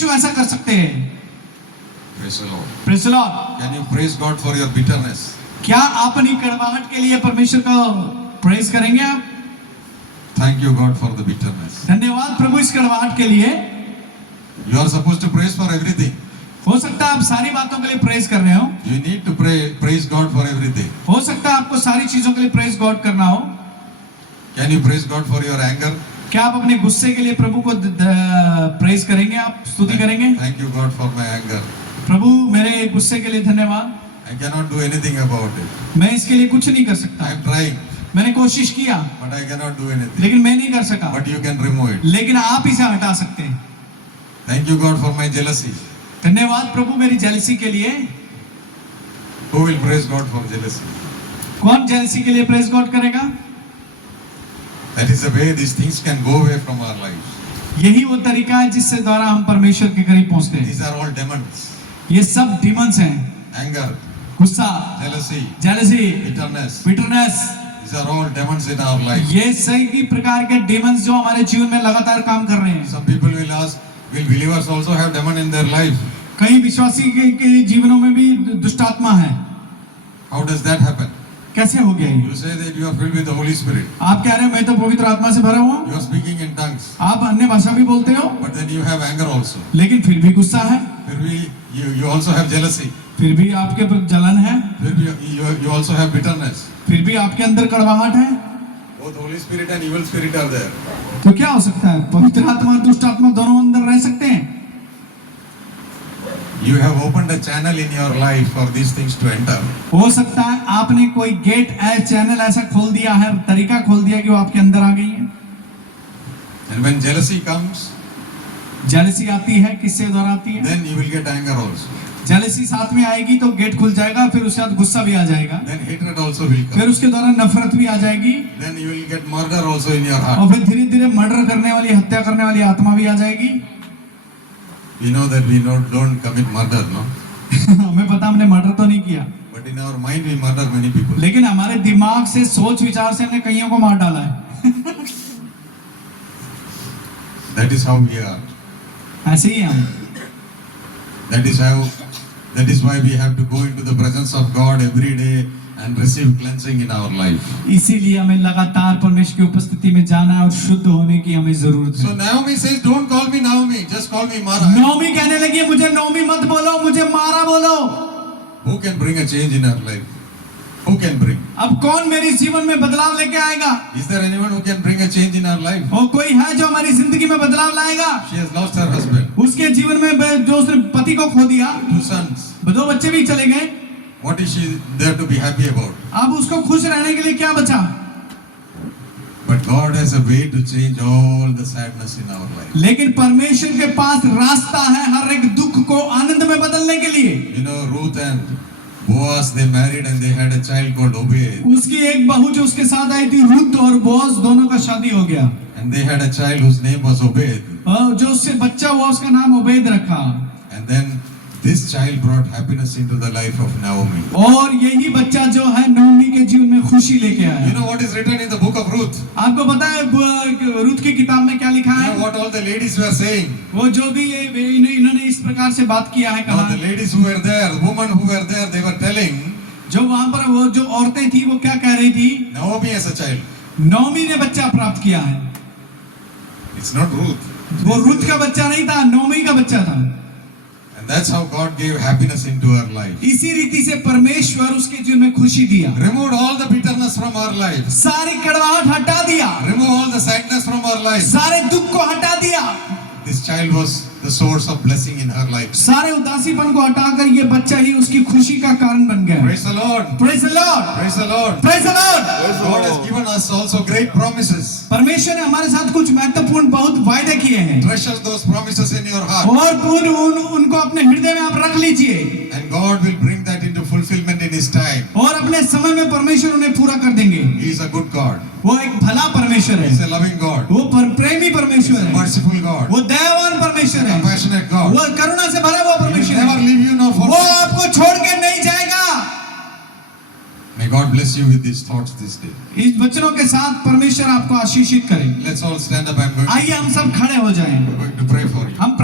यीशु ऐसा कर सकते हैं। Praise the Lord. Praise the Lord. Can you praise God for your bitterness? क्या आप अपनी कड़वाहट के लिए परमेश्वर का प्रेज करेंगे आप? Thank you God for the bitterness. धन्यवाद प्रभु इस कड़वाहट के लिए। You are supposed to praise for everything. हो सकता है आप सारी बातों के लिए प्रेज कर रहे हो। You need to praise God for everything. हो सकता है आपको सारी चीजों के लिए प्रेज गॉड करना हो। Can you praise God for your anger? क्या आप अपने गुस्से के लिए प्रभु को प्रेज करेंगे, आप स्तुति करेंगे? Thank you God for my anger. प्रभु मेरे गुस्से के लिए धन्यवाद। I cannot do anything about it. मैं इसके लिए कुछ नहीं कर सकता। I am trying, मैंने कोशिश किया but I cannot do anything. लेकिन मैं नहीं कर सका। But you can remove it. लेकिन आप इसे हटा सकते हैं। Thank you God for my jealousy. धन्यवाद प्रभु मेरी जेलसी के लिए। Who will praise God for jealousy? कौन जेलसी के लिए प्रेज गॉड करेगा? That is the way these things can go away from our lives. यही वो तरीका है जिससे द्वारा हम परमेश्वर के करीब पहुंचते हैं। These are all demons. ये सब डिमंस हैं। Anger, गुस्सा, jealousy, jealousy, bitterness. Bitterness, These are all demons in our life. ये सही प्रकार के डिमंस जो हमारे जीवन में लगातार काम कर रहे हैं। Some people will ask, will believers also have demon in their life? कई विश्वासी के जीवनों में भी दुष्ट आत्मा है। How does that happen? कैसे हो गया ये? You say that you are filled with the Holy Spirit. आप कह रहे हैं मैं तो पवित्र आत्मा से भरा हुआ हूँ। You are speaking in tongues. आप अन्य भाषा भी बोलते हो, But then you have anger also. लेकिन फिर भी गुस्सा है, फिर भी you also have jealousy. फिर भी आपके पर जलन है, फिर भी you also have bitterness. फिर भी आपके अंदर कड़वाहट है। Both Holy Spirit and evil spirit are there. तो क्या हो सकता है? पवित्र आत्मा और दुष्ट आत्मा दोनों अंदर रह सकते हैं। You have opened a channel in your life for these things to enter. हो सकता है आपने कोई गेट चैनल ऐसा खोल दिया है, तरीका खोल दिया कि वो आपके अंदर आ गई है। And when jealousy comes, jealousy आती है, किससे द्वारा आती है? then you will get anger also. Jealousy साथ में आएगी तो गेट खुल जाएगा, फिर उसके बाद गुस्सा भी आ जाएगा, Then hatred also will फिर come. उसके द्वारा नफरत भी आ जाएगी, Then you will get murder also in your heart. और फिर धीरे धीरे मर्डर करने वाली, हत्या करने वाली आत्मा भी आ जाएगी। We know that we don't commit murder, no? हमें पता हमने मर्डर तो नहीं किया, But in our mind we murder many people. लेकिन हमारे दिमाग से, सोच विचार से हमने कईयों को मार डाला है। That is how we are. ऐसे ही हम। That is why we have to go into the presence of God every day and receive cleansing in our life. इसीलिए हमें लगातार परमेश्वर की उपस्थिति में जाना है और शुद्ध होने की हमें जरूरत So है। Naomi says, don't call me Naomi, just call me Mara. नौमी कहने लगी, मुझे नौमी मत बोलो, मुझे मारा बोलो। Who can bring a change in her life? Who can bring? अब कौन मेरे जीवन में बदलाव लेके आएगा? Is there anyone who can bring a change in her life? और कोई है जो हमारी जिंदगी में बदलाव लाएगा? She has lost her husband, उसके जीवन में जो उसने पति को खो दिया, 2 sons. 2 बच्चे भी चले गए, What is she there to be happy about? अब उसको खुश रहने के लिए क्या बचा? But God has a way to change all the sadness in our life. लेकिन परमेश्वर के पास रास्ता है हर एक दुख को आनंद में बदलने के लिए। You know, Ruth and Boaz, they married and they had a child called Obed. उसकी एक बहू जो उसके साथ आई थी, रुत, और बोअज दोनों का शादी हो गया, And they had a child whose name was Obed. और जो उससे बच्चा हुआ उसका नाम ओबेद रखा। And then this child brought happiness into the life of Naomi. और यही बच्चा जो है नौमी के जीवन में खुशी लेके आया। You know what is written in the book of Ruth? आपको पता है रुत की किताब में क्या लिखा You है? know what all the ladies were saying? वो जो भी इन्होंने इस प्रकार से बात किया है, Now कहा the ladies who were there, the women who were there, they were telling जो वहां पर वो जो औरतें थी वो क्या कह रही थी? Naomi has a child. नौमी ने बच्चा प्राप्त किया है। It's not Ruth. वो रुत का बच्चा नहीं था, नौमी का बच्चा था। And that's how God gave happiness into her life. इसी रीति से परमेश्वर उसके जीवन में खुशी दिया, Removed all the bitterness from our life. सारी कड़वाहट हटा दिया, Remove all the sadness from our life. सारे दुख को हटा दिया। This child was the source of blessing in her life. सारे उदासीपन को हटाकर ये बच्चा ही उसकी खुशी का कारण बन गया। Praise the Lord. Praise the Lord. Praise the Lord. Praise the Lord. God has given us also great promises. परमेश्वर ने हमारे साथ कुछ महत्वपूर्ण बहुत वायदे किए हैं, Treasure those promises in your heart. और उनको अपने हृदय में आप रख लीजिए, And God will bring that into fulfillment in His time. और अपने समय में परमेश्वर उन्हें पूरा कर देंगे। He is a good God. वो एक भला परमेश्वर He is है, a loving God. वो प्रेमी परमेश्वर है, Merciful God. वो दयावान परमेश्वर है, Compassionate God. वो करुणा से भरा हुआ He will परमेश्वर never है, leave you nor वो forsake. आपको छोड़ के नहीं जाएगा। May God bless you with these thoughts this day. इस वचनों के साथ परमेश्वर आपको आशीषित करे। Let's all stand up. I'm going आइए हम सब खड़े हो जाएं, to pray for you. हम